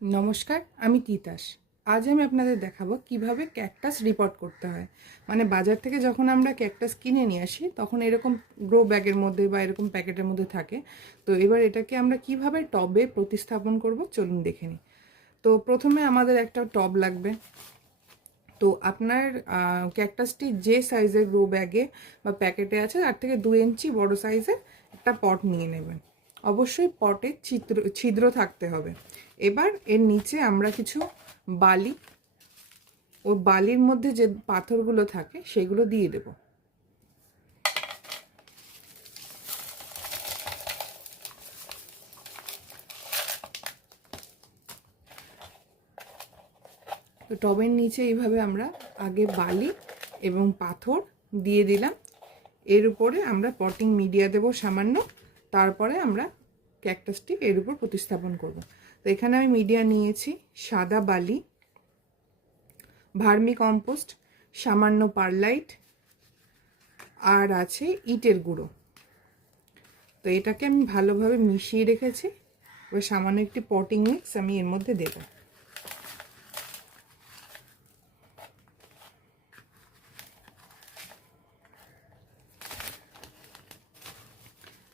নমস্কার, আমি তিতাস। আজ আমি আপনাদের দেখাবো কিভাবে ক্যাকটাস রিপোর্ট করতে হয়। মানে বাজার থেকে যখন আমরা ক্যাকটাস কিনে নিয়ে আসি তখন এরকম গ্রো ব্যাগের মধ্যে বা এরকম প্যাকেটের মধ্যে থাকে। তো এবার এটাকে আমরা কিভাবে টবে প্রতিস্থাপন করব চলুন দেখে নিই। তো প্রথমে আমাদের একটা টব লাগবে। তো আপনার ক্যাকটাসটি যে সাইজের গ্রো ব্যাগে বা প্যাকেটে আছে তার থেকে 2 ইঞ্চি বড় সাইজের একটা পট নিয়ে নেবেন। অবশ্যই পটে ছিদ্র থাকতে হবে। এবার এর নিচে আমরা কিছু বালি ও বালির মধ্যে যে পাথরগুলো থাকে সেগুলো দিয়ে দেব। তো টবের নিচে এইভাবে আমরা আগে বালি এবং পাথর দিয়ে দিলাম। এর উপরে আমরা পটিং মিডিয়া দেব সামান্য, তারপরে আমরা ক্যাকটাসটি এর উপর প্রতিস্থাপন করব। তো এখানে আমি মিডিয়া নিয়েছি সাদা বালি, ভার্মি কম্পোস্ট, সামান্য পারলাইট আর আছে ইটের গুঁড়ো। তো এটাকে আমি ভালোভাবে মিশিয়ে রেখেছি। এবার সামান্য একটি পটিং মিক্স আমি এর মধ্যে দেব।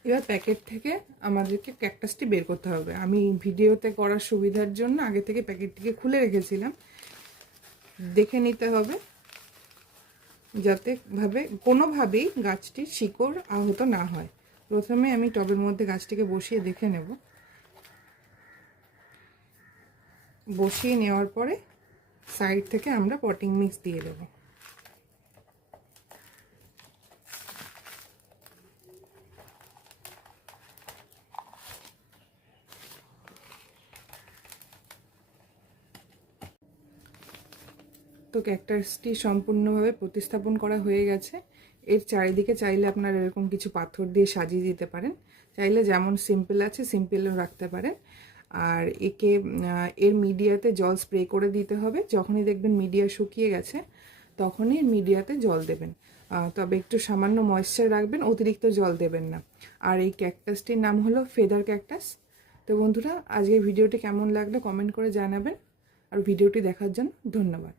এবার প্যাকেট থেকে আমাদেরকে ক্যাকটাসটি বের করতে হবে। আমি ভিডিওতে করার সুবিধার জন্য আগে থেকে প্যাকেটটিকে খুলে রেখেছিলাম। দেখে নিতে হবে যাতে কোনোভাবেই গাছটির শিকড় আহত না হয়। প্রথমে আমি টবের মধ্যে গাছটিকে বসিয়ে দেখে নেব। বসিয়ে নেওয়ার পরে সাইড থেকে আমরা পটিং মিক্স দিয়ে দেব। তো ক্যাকটাসটি সম্পূর্ণভাবে প্রতিস্থাপন করা হয়ে গেছে। এর চারিদিকে চাইলে আপনারা এরকম কিছু পাথর দিয়ে সাজিয়ে দিতে পারেন, চাইলে যেমন সিম্পল আছে সিম্পলও রাখতে পারেন। আর এর মিডিয়াতে জল স্প্রে করে দিতে হবে। যখনই দেখবেন মিডিয়া শুকিয়ে গেছে তখনই মিডিয়াতে জল দেবেন, তবে একটু সামান্য ময়েশ্চার রাখবেন, অতিরিক্ত জল দেবেন না। আর এই ক্যাকটাসটির নাম হলো ফেদার ক্যাকটাস। তো বন্ধুরা, আজকের ভিডিওটি কেমন লাগলো কমেন্ট করে জানাবেন। আর ভিডিওটি দেখার জন্য ধন্যবাদ।